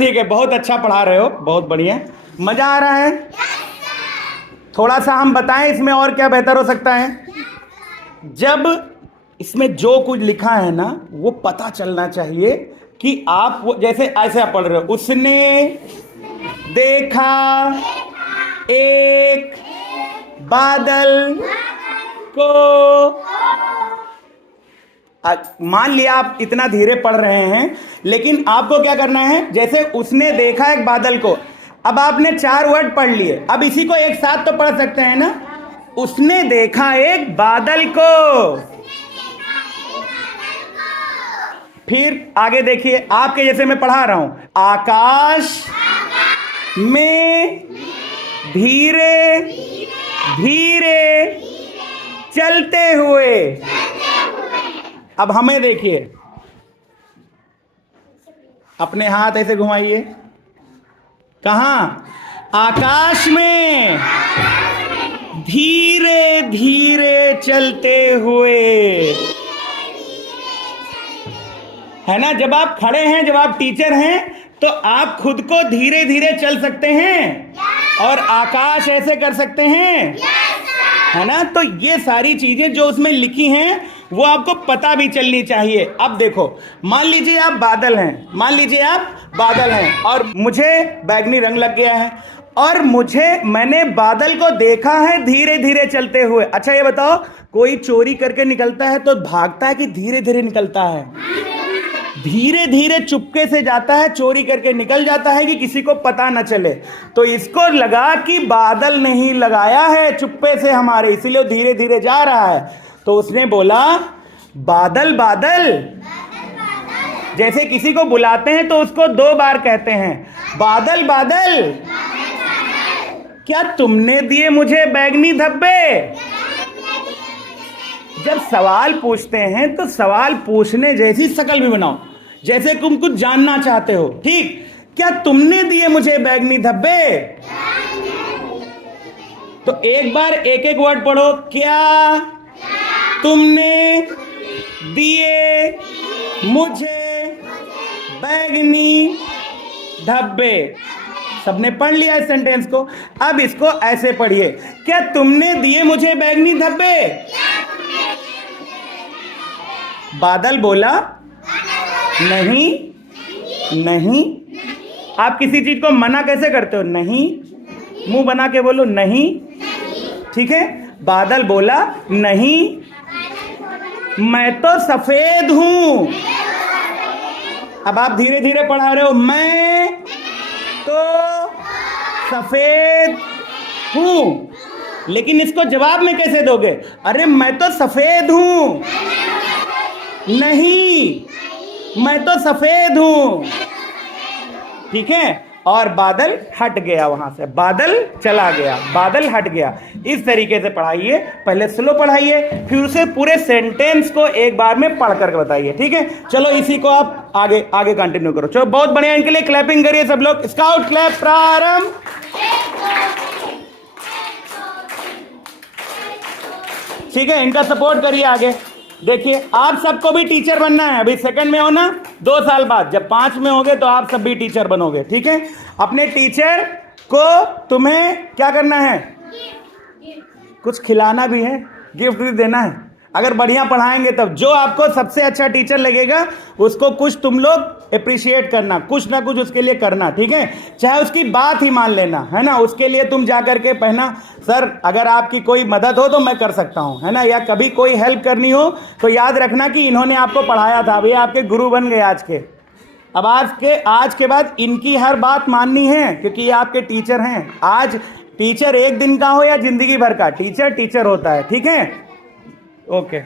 ठीक है, बहुत अच्छा पढ़ा रहे हो, बहुत बढ़िया, मजा आ रहा है। थोड़ा सा हम बताएं इसमें और क्या बेहतर हो सकता है। जब इसमें जो कुछ लिखा है ना वो पता चलना चाहिए कि आप जैसे ऐसे आप पढ़ रहे हो, उसने देखा एक बादल को। मान लिया आप इतना धीरे पढ़ रहे हैं, लेकिन आपको क्या करना है, जैसे उसने देखा एक बादल को, अब आपने 4 वर्ड पढ़ लिए, अब इसी को एक साथ तो पढ़ सकते हैं ना। उसने देखा एक बादल को। फिर आगे देखिए, आपके जैसे मैं पढ़ा रहा हूं, आकाश में धीरे धीरे चलते हुए। अब हमें देखिए, अपने हाथ ऐसे घुमाइए, कहां, आकाश में धीरे धीरे चलते हुए, है ना। जब आप खड़े हैं, जब आप टीचर हैं, तो आप खुद को धीरे धीरे चल सकते हैं और आकाश ऐसे कर सकते हैं, है ना। तो ये सारी चीजें जो उसमें लिखी हैं वो आपको पता भी चलनी चाहिए। अब देखो, मान लीजिए आप बादल हैं, मान लीजिए आप बादल हैं और मुझे बैगनी रंग लग गया है और मैंने बादल को देखा है धीरे धीरे चलते हुए। अच्छा ये बताओ, कोई चोरी करके निकलता है तो भागता है कि धीरे धीरे निकलता है? धीरे धीरे चुपके से जाता है, चोरी करके निकल जाता है कि किसी को पता न चले। तो इसको लगा कि बादल नहीं लगाया है चुप्पे से हमारे, इसीलिए धीरे धीरे जा रहा है। तो उसने बोला बादल बादल। जैसे किसी को बुलाते हैं तो उसको 2 बार कहते हैं, बादल बादल, क्या तुमने दिए मुझे बैगनी धब्बे। जब सवाल पूछते हैं तो सवाल पूछने जैसी शकल भी बनाओ, जैसे तुम कुछ जानना चाहते हो, ठीक। क्या तुमने दिए मुझे बैगनी धब्बे। तो एक बार एक एक वर्ड पढ़ो, क्या तुमने दिए मुझे बैगनी धब्बे। सबने पढ़ लिया इस सेंटेंस को। अब इसको ऐसे पढ़िए, क्या तुमने दिए मुझे बैगनी धब्बे। बादल बोला नहीं नहीं। आप किसी चीज को मना कैसे करते हो, नहीं, मुंह बना के बोलो नहीं, ठीक है। बादल बोला नहीं, मैं तो सफेद हूं। अब आप धीरे धीरे पढ़ा रहे हो, मैं तो सफेद हूं, लेकिन इसको जवाब में कैसे दोगे, अरे मैं तो सफेद हूं, नहीं मैं तो सफेद हूं, ठीक है। और बादल हट गया, वहां से बादल चला गया, बादल हट गया। इस तरीके से पढ़ाइए, पहले स्लो पढ़ाइए, फिर उसे पूरे सेंटेंस को एक बार में पढ़ करके बताइए, ठीक है। चलो इसी को आप आगे आगे कंटिन्यू करो। चलो बहुत बढ़िया, इनके लिए क्लैपिंग करिए सब लोग। स्काउट क्लैप प्रारंभ। ठीक है, इनका सपोर्ट करिए आगे। देखिए, आप सबको भी टीचर बनना है। अभी सेकंड में हो ना, 2 साल बाद जब 5 में होगे तो आप सब भी टीचर बनोगे, ठीक है। अपने टीचर को तुम्हें क्या करना है, कुछ खिलाना भी है, गिफ्ट भी देना है। अगर बढ़िया पढ़ाएंगे तब जो आपको सबसे अच्छा टीचर लगेगा उसको कुछ तुम लोग अप्रिशिएट करना, कुछ ना कुछ उसके लिए करना, ठीक है। चाहे उसकी बात ही मान लेना, है ना। उसके लिए तुम जा करके पहना, सर अगर आपकी कोई मदद हो तो मैं कर सकता हूं, है ना। या कभी कोई हेल्प करनी हो तो याद रखना कि इन्होंने आपको पढ़ाया था, ये आपके गुरु बन गए आज के। अब आज के बाद इनकी हर बात माननी है, क्योंकि ये आपके टीचर हैं। आज टीचर एक दिन का हो या जिंदगी भर का, टीचर टीचर होता है, ठीक है। ओके।